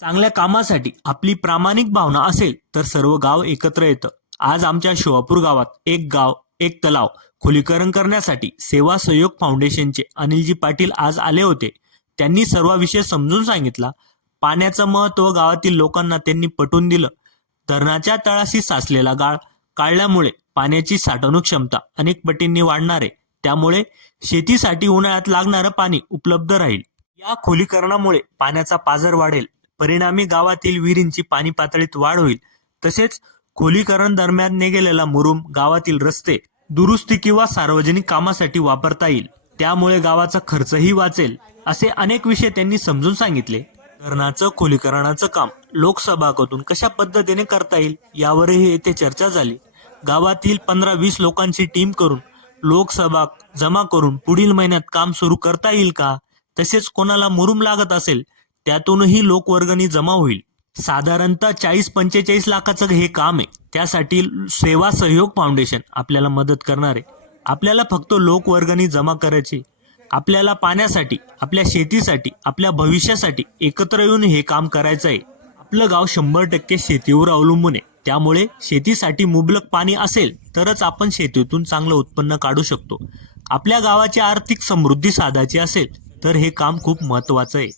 चांगल्या कामासाठी आपली प्रामाणिक भावना असेल तर सर्व गाव एकत्र येतं. आज आमच्या शिवापूर गावात एक गाव एक तलाव खोलीकरण करण्यासाठी सेवा सहयोग फाउंडेशनचे अनिलजी पाटील आज आले होते. त्यांनी सर्व विषय समजून सांगितला. पाण्याचं महत्त्व गावातील लोकांना त्यांनी पटवून दिलं. धरणाच्या तळाशी साचलेला गाळ काढल्यामुळे पाण्याची साठवणूक क्षमता अनेक पटींनी वाढणार आहे. त्यामुळे शेतीसाठी उन्हाळ्यात लागणारं पाणी उपलब्ध राहील. या खोलीकरणामुळे पाण्याचा पाझर वाढेल. परिणामी गावातील विहिरींची पाणी पातळीत वाढ होईल. तसेच खोलीकरण दरम्यान निघालेला मुरुम गावातील रस्ते दुरुस्ती किंवा सार्वजनिक कामासाठी वापरता येईल. त्यामुळे गावाचा खर्चही वाचेल. असे अनेक विषय त्यांनी समजून सांगितले. धरणाचं खोलीकरणाचं काम लोकसभाकडून कशा पद्धतीने करता येईल यावरही येथे चर्चा झाली. गावातील 15-20 लोकांची टीम करून लोकसभा जमा करून पुढील महिन्यात काम सुरू करता येईल का? तसेच कोणाला मुरुम लागत असेल त्यातूनही लोकवर्गणी जमा होईल. साधारणतः 40-45 लाखाचं हे काम आहे. त्यासाठी सेवा सहयोग फाउंडेशन आपल्याला मदत करणार आहे. आपल्याला फक्त लोकवर्गणी जमा करायची. आपल्याला पाण्यासाठी, आपल्या शेतीसाठी, आपल्या भविष्यासाठी एकत्र येऊन हे काम करायचं आहे. आपलं गाव 100% शेतीवर अवलंबून आहे. त्यामुळे शेतीसाठी मुबलक पाणी असेल तरच आपण शेतीतून चांगलं उत्पन्न काढू शकतो. आपल्या गावाची आर्थिक समृद्धी साधायची असेल तर हे काम खूप महत्त्वाचं आहे.